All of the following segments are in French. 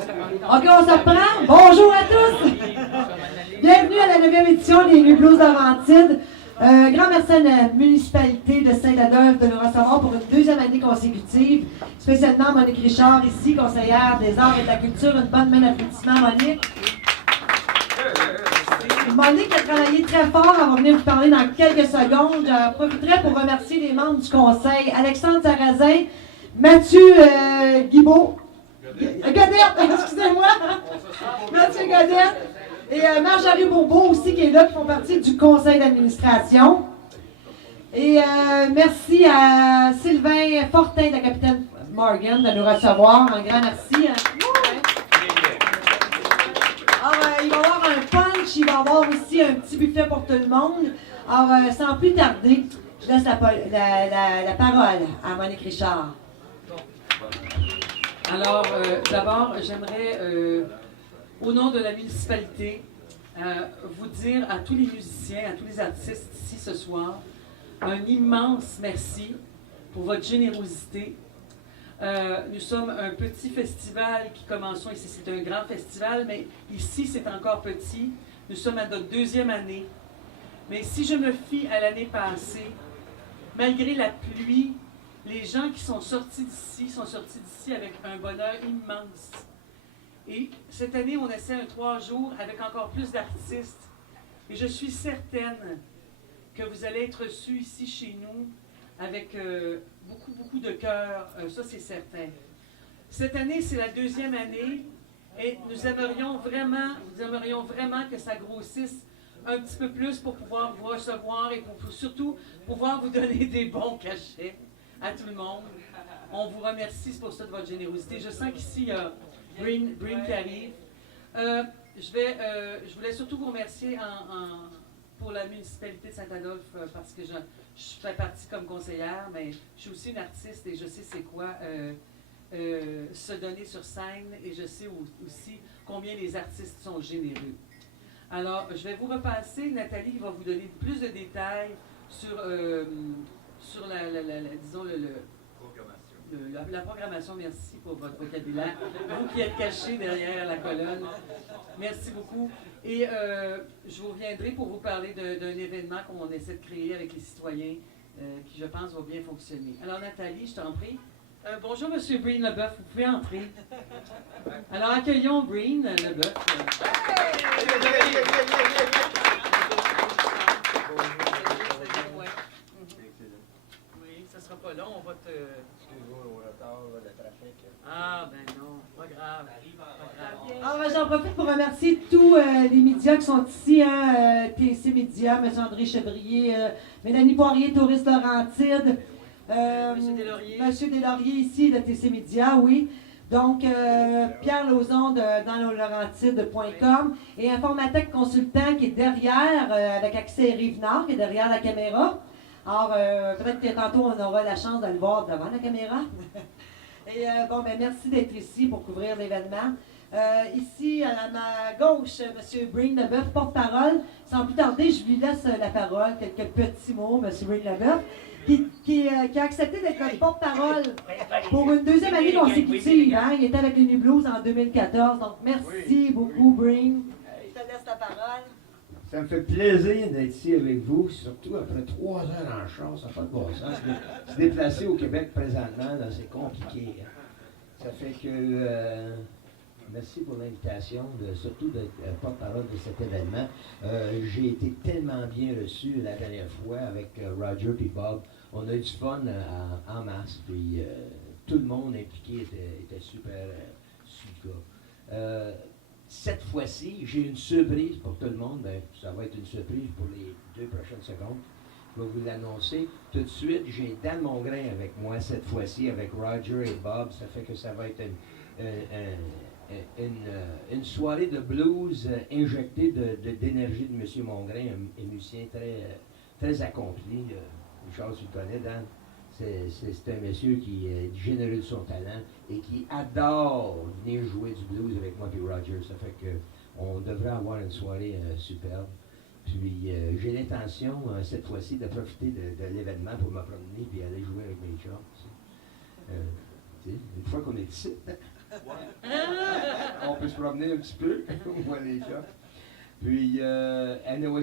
OK, on se reprend. Bonjour à tous. Bienvenue à la 9e édition des Nuits Blues Laurentides. Grand merci à la municipalité de Saint-Adolphe de nous recevoir pour une deuxième année consécutive. Spécialement Monique Richard, ici, conseillère des arts et de la culture. Une bonne main d'applaudissement, Monique. Monique a travaillé très fort. Elle va venir vous parler dans quelques secondes. Je profiterai pour remercier les membres du conseil. Alexandre Sarrazin, Mathieu Guibault. Godette, excusez-moi. Mathieu Godette. Et Marjorie Bourbeau aussi qui est là, qui font partie du conseil d'administration. Et merci à Sylvain Fortin de la capitaine Morgan de nous recevoir. Un grand merci. Alors, il va y avoir un punch, il va y avoir aussi un petit buffet pour tout le monde. Alors, sans plus tarder, je laisse la parole à Monique Richard. Alors, d'abord, j'aimerais, au nom de la municipalité, vous dire à tous les musiciens, à tous les artistes ici ce soir, un immense merci pour votre générosité. Nous sommes un petit festival qui commençons ici. C'est un grand festival, mais ici, c'est encore petit. Nous sommes à notre deuxième année. Mais si je me fie à l'année passée, malgré la pluie, les gens qui sont sortis d'ici avec un bonheur immense. Et cette année, on essaie un 3 jours avec encore plus d'artistes. Et je suis certaine que vous allez être reçus ici chez nous avec beaucoup de cœur. Ça, c'est certain. Cette année, c'est la deuxième année. Et nous aimerions vraiment que ça grossisse un petit peu plus pour pouvoir vous recevoir et pour surtout pouvoir vous donner des bons cachets à tout le monde. On vous remercie pour ça de votre générosité. Je sens qu'ici, il y a Breen qui arrive. Je voulais surtout vous remercier pour la municipalité de Saint-Adolphe parce que je fais partie comme conseillère, mais je suis aussi une artiste et je sais c'est quoi se donner sur scène et je sais aussi combien les artistes sont généreux. Alors, je vais vous repasser. Nathalie va vous donner plus de détails sur la programmation. Merci pour votre vocabulaire. Vous qui êtes cachés derrière la colonne. Merci beaucoup. Et je vous reviendrai pour vous parler d'un événement qu'on essaie de créer avec les citoyens qui, je pense, va bien fonctionner. Alors, Nathalie, je t'en prie. Bonjour, M. Breen Leboeuf. Vous pouvez entrer. Alors, accueillons Breen Leboeuf. Oui, ça sera pas long. On va te... Excuse-moi, au retard, le trafic. Ah, ben non, pas grave. Alors, j'en profite pour remercier tous les médias qui sont ici, TC Média, M. André Chevrier, Mélanie Poirier, Touriste Laurentide, M. Deslauriers. M. Deslauriers ici, de TC Média, oui. Donc, Pierre Lauzon de danslaurentide.com et Informatech Consultant qui est derrière, avec accès Rive-Nord, qui est derrière la caméra. Alors, peut-être que tantôt, on aura la chance de le voir devant la caméra. Et merci d'être ici pour couvrir l'événement. Ici, à ma gauche, M. Breen Leboeuf, porte-parole. Sans plus tarder, je lui laisse la parole, quelques petits mots, M. Breen Leboeuf, qui a accepté d'être notre porte-parole pour une deuxième année consécutive. Hein? Il était avec les Nuits Blues en 2014. Donc, merci beaucoup, Breen. Je te laisse la parole. Ça me fait plaisir d'être ici avec vous, surtout après 3 heures en char, ça n'a pas de bon sens. Se déplacer au Québec présentement, c'est compliqué. Hein. Ça fait que... merci pour l'invitation, surtout d'être porte-parole de cet événement. J'ai été tellement bien reçu la dernière fois avec Roger et Bob. On a eu du fun en masse, puis tout le monde impliqué était super cette fois-ci, j'ai une surprise pour tout le monde. Ben, ça va être une surprise pour les 2 prochaines secondes. Je vais vous l'annoncer. Tout de suite, j'ai Dan Mongrain avec moi cette fois-ci, avec Roger et Bob. Ça fait que ça va être une soirée de blues injectée d'énergie de M. Mongrain, un musicien très accompli. Charles, tu le connais, Dan? C'est un monsieur qui est généreux de son talent et qui adore venir jouer du blues avec moi et Roger. Ça fait qu'on devrait avoir une soirée superbe. Puis j'ai l'intention, cette fois-ci, de profiter de l'événement pour me promener et aller jouer avec mes chums. Une fois qu'on est ici. peut se promener un petit peu, on voit les chats. Puis, anyway,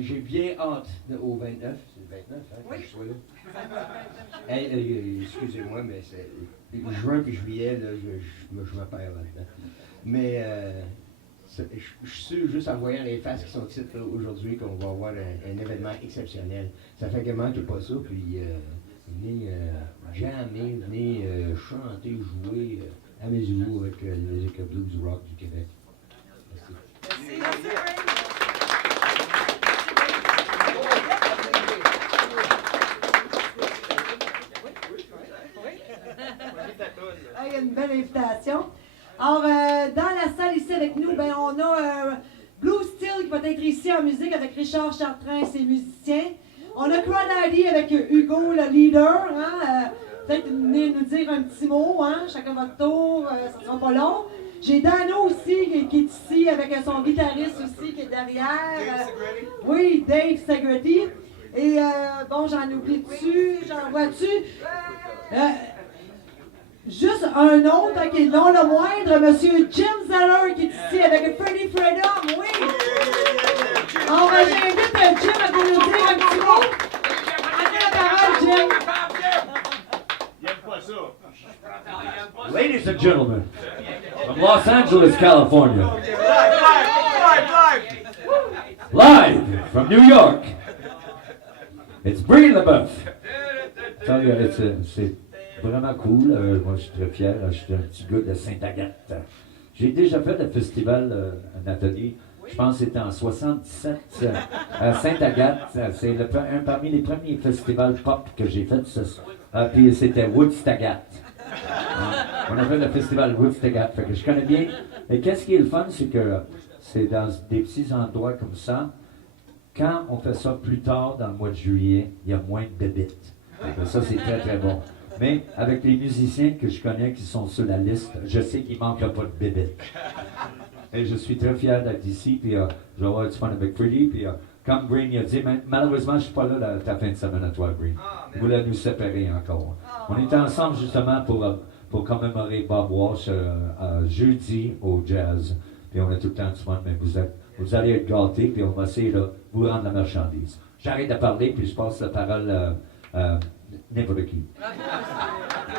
j'ai bien hâte au 29. C'est le 29, hein, que je sois là. Excusez-moi, mais c'est juin puis juillet, là, je me perds là-dedans. Mais je suis sûr, juste en voyant les faces qui sont ici aujourd'hui, qu'on va avoir un événement exceptionnel. Ça fait que manquez pas ça, puis venez jammer, venez chanter, jouer, amusez-vous avec la musique blues rock du Québec. Merci. Il y a une belle invitation. Alors, dans la salle ici avec nous, ben, on a Blue Steel qui va être ici en musique avec Richard Chartrain et ses musiciens. On a Crawdaddy avec Hugo, le leader. Hein, peut-être venir nous dire un petit mot, hein, chacun votre tour, ça ne sera pas long. J'ai Dano aussi qui est ici avec son guitariste aussi qui est derrière. Oui, Dave Segretti. Et bon, j'en oublie-tu, j'en vois-tu. Juste un autre, qui est non le moindre, M. Jim Zeller, qui est ici avec Freddie Freedom, oui! Alors, j'invite Jim à nous dire un petit mot. Prenez la parole, Jim. Ladies and gentlemen, from Los Angeles, California, live from New York, it's Brie LaBeouf. C'est vraiment cool. Moi, je suis très fier. Je suis un petit gars de Sainte-Agathe. J'ai déjà fait le festival Nathalie. Je pense que c'était en 77 à Sainte-Agathe. C'est un parmi les premiers festivals pop que j'ai fait. Puis c'était Woodstagat. On a fait le festival Woodstagat. Fait que je connais bien. Et qu'est-ce qui est le fun, c'est que c'est dans des petits endroits comme ça. Quand on fait ça plus tard, dans le mois de juillet, il y a moins de bébites. Ça, c'est très, très bon. Mais avec les musiciens que je connais qui sont sur la liste, je sais qu'il ne manquera pas de bébites. Et je suis très fier d'être ici, puis je vais avoir du fun avec Freddie, puis comme Green a dit, malheureusement, je ne suis pas là ta fin de semaine à toi, Green. Il voulait nous séparer encore. On était ensemble justement pour commémorer Bob Walsh jeudi au jazz, puis on a tout le temps du fun, mais vous allez être gâtés, puis on va essayer de vous rendre la marchandise. J'arrête de parler, puis je passe la parole à n'importe qui.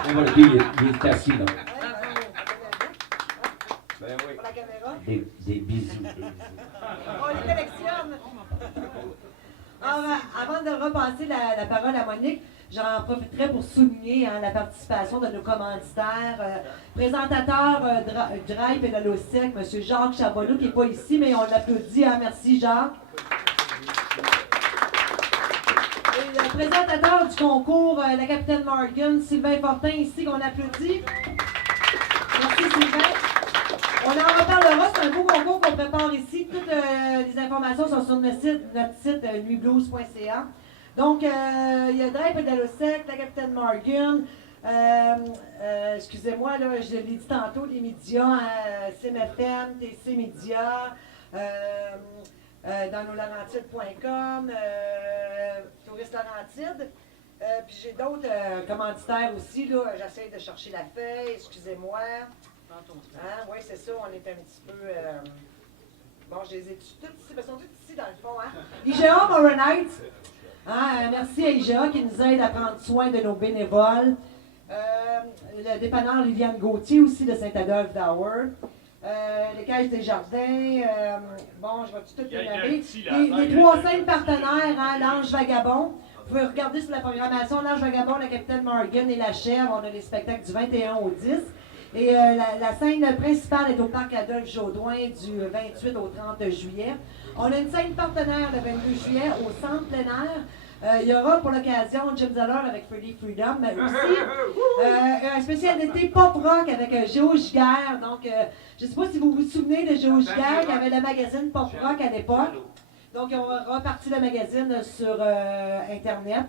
N'importe qui, il est assis là. Ben oui. Pour la caméra. Des bisous. On les collectionne. Alors, avant de repasser la parole à Monique, j'en profiterai pour souligner la participation de nos commanditaires, présentateurs Drive et Losec, M. Jacques Charbonneau, qui n'est pas ici, mais on l'applaudit. Hein? Merci, Jacques. Et le présentateur du concours, la capitaine Morgan, Sylvain Fortin, ici, qu'on applaudit. Merci, Sylvain. On en reparlera, c'est un beau concours qu'on prépare ici. Toutes les informations sont sur notre site nuitblues.ca. Donc, il y a Drive et Losec, la capitaine Morgan, excusez-moi, là, je l'ai dit tantôt, les médias, CMFM, TC Média, dans noslaurentides.com, Touristes Laurentides. Puis j'ai d'autres commanditaires aussi, là, j'essaie de chercher la feuille, excusez-moi. Hein? Oui, c'est ça, on est un petit peu... Bon, je les ai toutes ici, elles sont toutes ici dans le fond. Hein? IGA Moronite, hein? Merci à IGA qui nous aide à prendre soin de nos bénévoles. Le dépanneur Liliane Gauthier aussi de Saint-Adolphe d'Howard. Les Caisses des Jardins, bon, je vais tout les nommer. Les 3 5 partenaires, hein? L'Ange Vagabond. Vous pouvez regarder sur la programmation L'Ange Vagabond, la capitaine Morgan et la chèvre. On a les spectacles du 21 au 10. Et la scène principale est au parc Adolphe Jaudoin du 28 au 30 juillet. On a une scène partenaire le 22 juillet au centre plein air. Il y aura pour l'occasion Jim Zeller avec Freddie Freedom, mais aussi un spécialité pop rock avec Géo Giguère. Donc, je ne sais pas si vous vous souvenez de Géo Giguère, qui avait le magazine pop rock à l'époque. Donc, on va repartir le magazine sur Internet.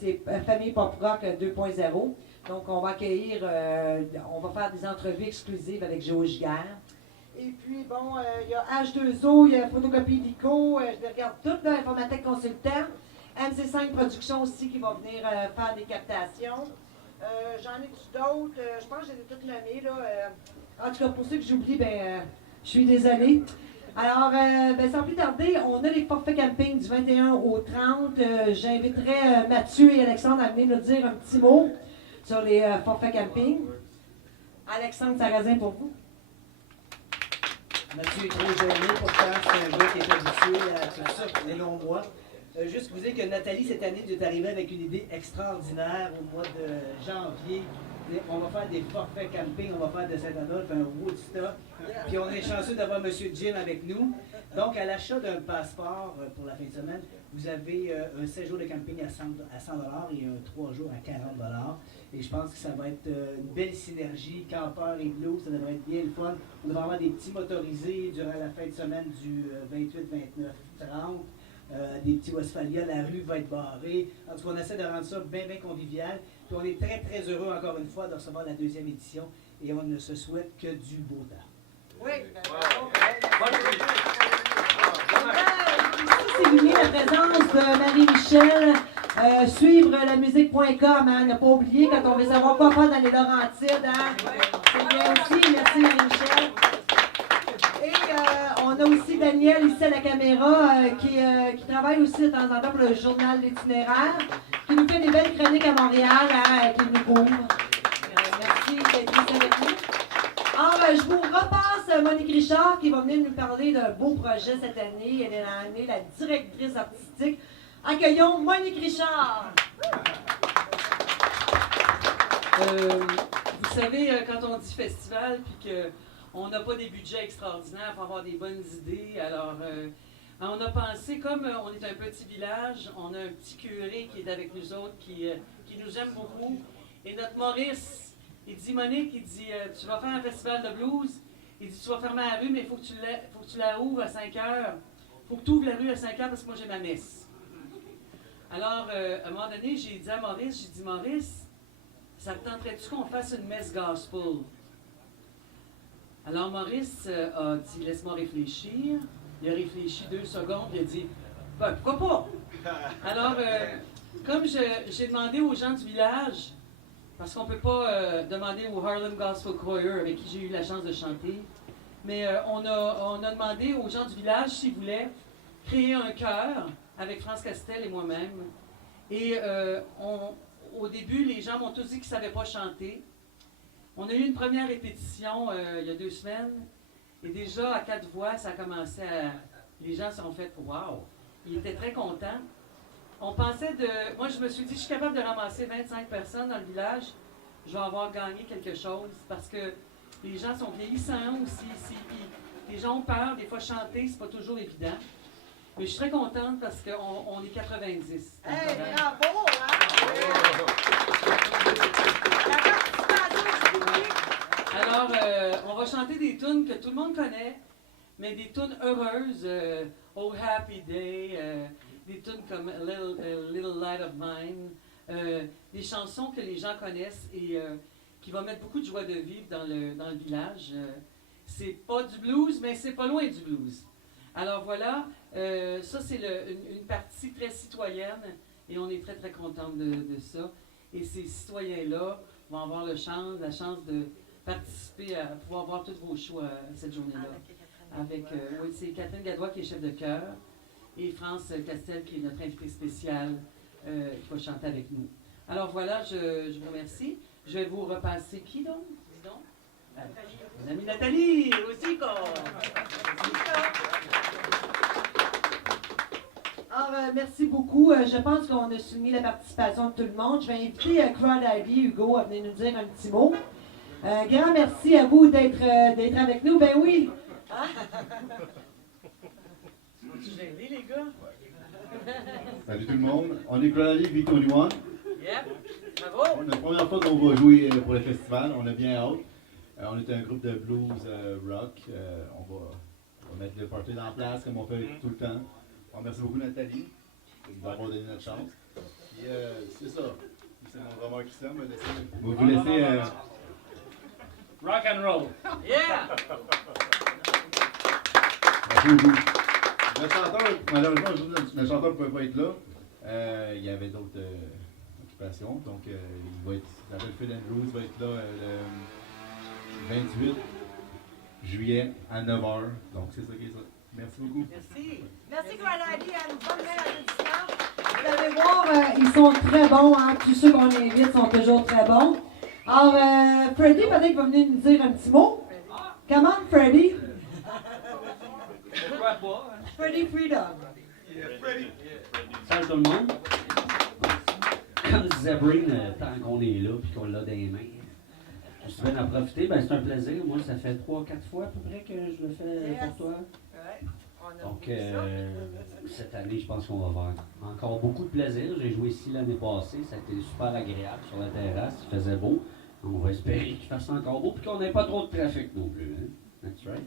C'est Famille Pop Rock 2.0. Donc, on va accueillir, on va faire des entrevues exclusives avec Géo Giguère. Et puis, bon, il y a H2O, il y a Photocopie Lico, je les regarde toutes, là, Informatique Consultant. MC5 Productions aussi qui va venir faire des captations. J'en ai-tu d'autres? Je pense que je les ai toutes nommées, là. En tout cas, pour ceux que j'oublie, je suis désolée. Alors, sans plus tarder, on a les forfaits camping du 21 au 30. J'inviterai Mathieu et Alexandre à venir nous dire un petit mot sur les forfaits camping. Alexandre Sarrazin pour vous. Mathieu est trop gêné, pourtant c'est un gars qui est habitué à tout ça pour des longs mois. Juste vous dire que Nathalie, cette année, est arrivée avec une idée extraordinaire au mois de janvier. On va faire des forfaits camping, on va faire de Saint-Adolphe un Woodstock. Puis on est chanceux d'avoir M. Jim avec nous. Donc, à l'achat d'un passeport pour la fin de semaine, vous avez un 7 jours de camping à 100 et un 3 jours à 40 $. Et je pense que ça va être une belle synergie, campeur et blues, ça devrait être bien le fun. On devrait avoir des petits motorisés durant la fin de semaine du 28, 29, 30. Des petits Westphalia, la rue va être barrée. En tout cas, on essaie de rendre ça bien, bien convivial. Puis on est très, très heureux, encore une fois, de recevoir la 2e édition. Et on ne se souhaite que du beau temps. Oui. C'est souligner la présence de Marie-Michel. Suivre la musique.com, hein, ne pas oublier quand on veut savoir quoi faire dans les Laurentides. Hein. C'est bien aussi, merci Marie-Michel. Et on a aussi Daniel ici à la caméra qui travaille aussi de temps en temps pour le journal L'Itinéraire, qui nous fait des belles chroniques à Montréal, hein, qui nous couvre. Merci d'être ici avec nous. Alors, je vous repasse Monique Richard qui va venir nous parler d'un beau projet cette année. Elle est la directrice artistique. Accueillons Monique Richard. Vous savez, quand on dit festival, puis qu'on n'a pas des budgets extraordinaires pour avoir des bonnes idées, alors on a pensé, comme on est un petit village, on a un petit curé qui est avec nous autres, qui nous aime beaucoup. Et notre Maurice, il dit, Monique, il dit, tu vas faire un festival de blues. Il dit, tu vas fermer la rue, mais il faut que tu la ouvres à 5 heures. Il faut que tu ouvres la rue à 5 heures parce que moi j'ai ma messe. Alors, à un moment donné, j'ai dit à Maurice, Maurice, ça te tenterait-tu qu'on fasse une messe gospel? Alors Maurice a dit, laisse-moi réfléchir. Il a réfléchi 2 secondes, il a dit, ben, pourquoi pas? Alors, comme j'ai demandé aux gens du village, parce qu'on ne peut pas demander au Harlem Gospel Choir, avec qui j'ai eu la chance de chanter, mais on a demandé aux gens du village s'ils voulaient créer un chœur avec France Castel et moi-même. Et au début, les gens m'ont tous dit qu'ils ne savaient pas chanter. On a eu une première répétition il y a 2 semaines. Et déjà, à 4 voix, ça a commencé à... Les gens se sont fait « wow ». Ils étaient très contents. On pensait de... Moi, je me suis dit, je suis capable de ramasser 25 personnes dans le village. Je vais avoir gagné quelque chose. Parce que les gens sont vieillissants aussi ici. Les gens ont peur. Des fois, chanter, c'est pas toujours évident. Mais je suis très contente parce qu'on est 90. Hey, bravo! Hein? La participation du public. Alors, on va chanter des tunes que tout le monde connaît, mais des tunes heureuses. Oh Happy Day, des tunes comme A Little Light of Mine, des chansons que les gens connaissent et qui vont mettre beaucoup de joie de vivre dans le village. C'est pas du blues, mais c'est pas loin du blues. Alors voilà, ça c'est une partie très citoyenne et on est très très contente de ça. Et ces citoyens-là vont avoir la chance de participer à pouvoir voir tous vos choix cette journée-là. Avec, oui, c'est Catherine Gadois qui est chef de chœur et France Castel qui est notre invitée spéciale qui va chanter avec nous. Alors voilà, je vous remercie. Je vais vous repasser qui donc? Dis donc. Mon amie Nathalie, aussi quoi. Alors, merci beaucoup. Je pense qu'on a soumis la participation de tout le monde. Je vais inviter Crowd ID, Hugo, à venir nous dire un petit mot. Grand merci à vous d'être avec nous. Ben oui. Tu gêné, les gars? Salut tout le monde, on est Crowd ID Victor One. Yep, bravo! C'est la première fois qu'on va jouer pour le festival, on a bien hâte. On est un groupe de blues rock. On va mettre le party en place comme on fait tout le temps. Merci beaucoup Nathalie de nous avoir donné notre chance. Puis c'est ça. C'est mon drummer Christian. On va vous laisser. Rock and roll! Yeah! Merci beaucoup. Notre chanteur, malheureusement, aujourd'hui, notre chanteur ne pouvait pas être là. Il y avait d'autres participation. Donc, il s'appelle Phil Andrews, il va être là le 28 juillet à 9h. Donc, c'est ça qui est ça. Merci beaucoup. Merci. Merci, Granadi. À une bonne main d'applaudissements. Vous allez voir, ils sont très bons. Hein. Tous ceux qu'on invite sont toujours très bons. Alors, Freddy, peut-être qu'il va venir nous dire un petit mot. Come on, Freddy. Pourquoi pas? Freddy Freedom. Salut tout le monde. Comme disait Breen, tant qu'on est là et qu'on l'a dans les mains, je suis bien à profiter. Ben, c'est un plaisir. Moi, ça fait 3-4 fois à peu près que je le fais pour toi. Donc, cette année, je pense qu'on va avoir encore beaucoup de plaisir. J'ai joué ici l'année passée. Ça a été super agréable sur la terrasse. Il faisait beau. On va espérer qu'il fasse encore beau et qu'on n'ait pas trop de trafic non plus. Hein? That's right.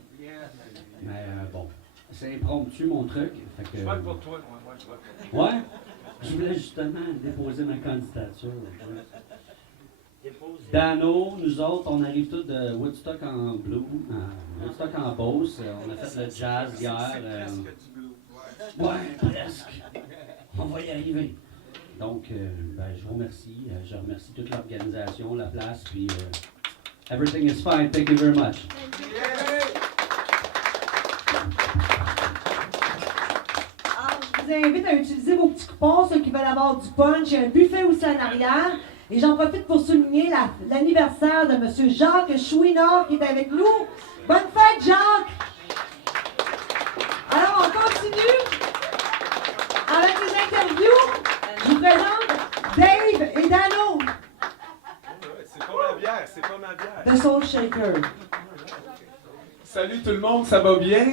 Mais bon, c'est impromptu mon truc. Fait que, Je vote pour toi, moi. Je vote pour toi. ouais, je voulais justement déposer ma candidature. Dano, nous autres, on arrive tous de Woodstock en Blue, Woodstock en Beauce. On a fait le jazz hier. Ouais, presque. On va y arriver. Donc, ben, je vous remercie. Je remercie toute l'organisation, la place, puis everything is fine. Thank you very much. Alors, je vous invite à utiliser vos petits coupons, ceux qui veulent avoir du punch. Il y a un buffet aussi en arrière. Et j'en profite pour souligner l'anniversaire de M. Jacques Chouinard qui est avec nous. Bonne fête, Jacques! Alors, on continue avec les interviews. Je vous présente Dave et Dano, C'est pas ma bière. The Soul Shaker. Salut tout le monde, ça va bien?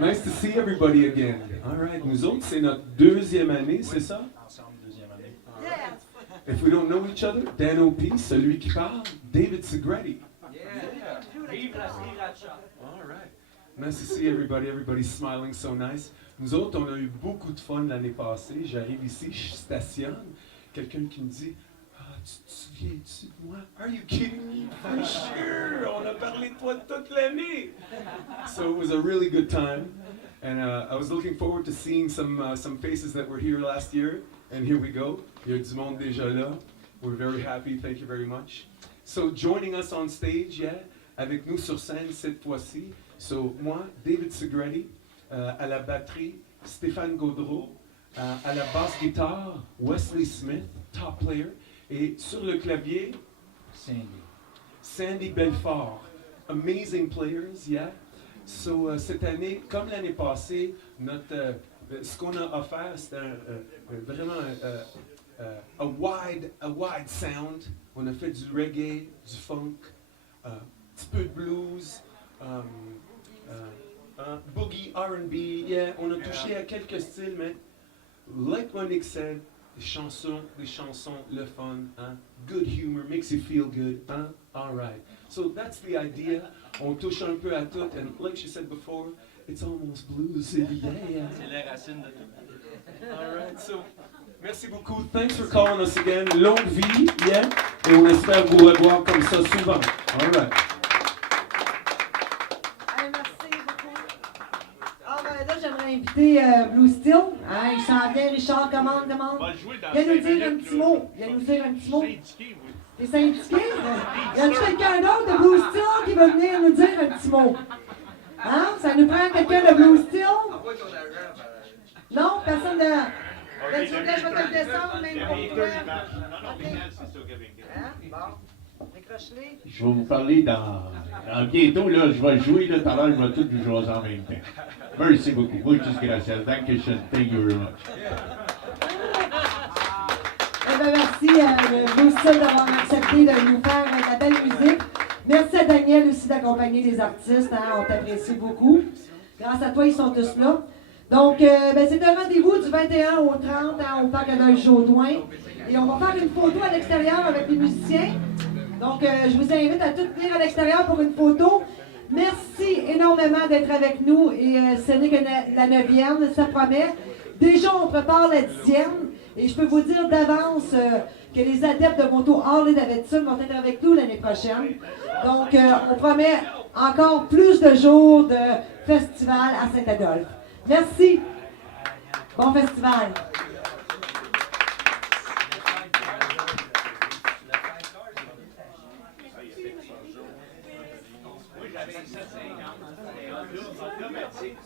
Nice to see everybody again. All right, nous autres, c'est notre deuxième année, c'est ça? Ensemble, deuxième année. If we don't know each other, Dan O.P., celui qui parle, David Segretti. Vive la sriracha. All right. Nice to see everybody. Everybody's smiling so nice. Nous autres, on a eu beaucoup de fun l'année passée. J'arrive ici, je stationne. Quelqu'un qui me dit ah, tu te souviens-tu de moi? Are you kidding me? For sure! On a parlé de toi toute l'année! So it was a really good time. And I was looking forward to seeing some faces that were here last year. And here we go. Il y a du monde déjà là. We're very happy. Thank you very much. So joining us on stage, yeah, avec nous sur scène cette fois-ci. So moi, David Segretti, à la batterie, Stéphane Gaudreau, à la basse guitare, Wesley Smith, top player, et sur le clavier, Sandy Belfort, amazing players, yeah. So cette année, comme l'année passée, ce qu'on a offert, c'était vraiment a wide sound. On a fait du reggae, du funk, un petit peu de blues, boogie, R&B, yeah. On a touché à quelques styles, mais like Monique said, des chansons, le fun, hein? Good humor, makes you feel good, hein? All right. So that's the idea. On touche un peu à tout, and like she said before, it's almost blues, yeah. C'est les racines de tout. All right, so merci beaucoup. Thanks for calling us again. Longue vie, yeah. Et on espère vous revoir comme ça souvent. All right. Merci beaucoup. Ah, ben là, j'aimerais inviter Blue Steel. Hein, il s'en vient, Richard, commande. On va le jouer dans Viens nous 5 dire un minutes, petit là. mot. Viens nous dire un petit mot. Syndiqué, oui. T'es syndiqué? Y a-tu quelqu'un d'autre de Blue Steel qui va venir nous dire un petit mot? Hein? Ça nous prend quelqu'un de Blue Steel? Non, personne de... Ben, tu veux que je vais te le descendre, même pour toi? Hein? Bon. Décroche-les. Je vais vous parler dans bientôt, là, je vais jouer, là, tout à l'heure, je vais tout vous jouer en même temps. Merci beaucoup. Muchas gracias. Dankeschön. Thank you very much. Eh bien, merci Blue Steel d'avoir accepté de nous faire de la belle musique. Merci à Daniel aussi d'accompagner les artistes. Hein, on t'apprécie beaucoup. Grâce à toi, ils sont tous là. Donc, ben, c'est un rendez-vous du 21 au 30 hein, au Parc Adolphe Jaudoin. Et on va faire une photo à l'extérieur avec les musiciens. Donc, je vous invite à tous venir à l'extérieur pour une photo. Merci énormément d'être avec nous. Et ce n'est que la 9e, ça promet. Déjà, on prépare la 10e. Et je peux vous dire d'avance que les adeptes de moto Harley-Davidson vont être avec nous l'année prochaine. Donc, on promet encore plus de jours de festival à Saint-Adolphe. Merci. Bon festival. automatique.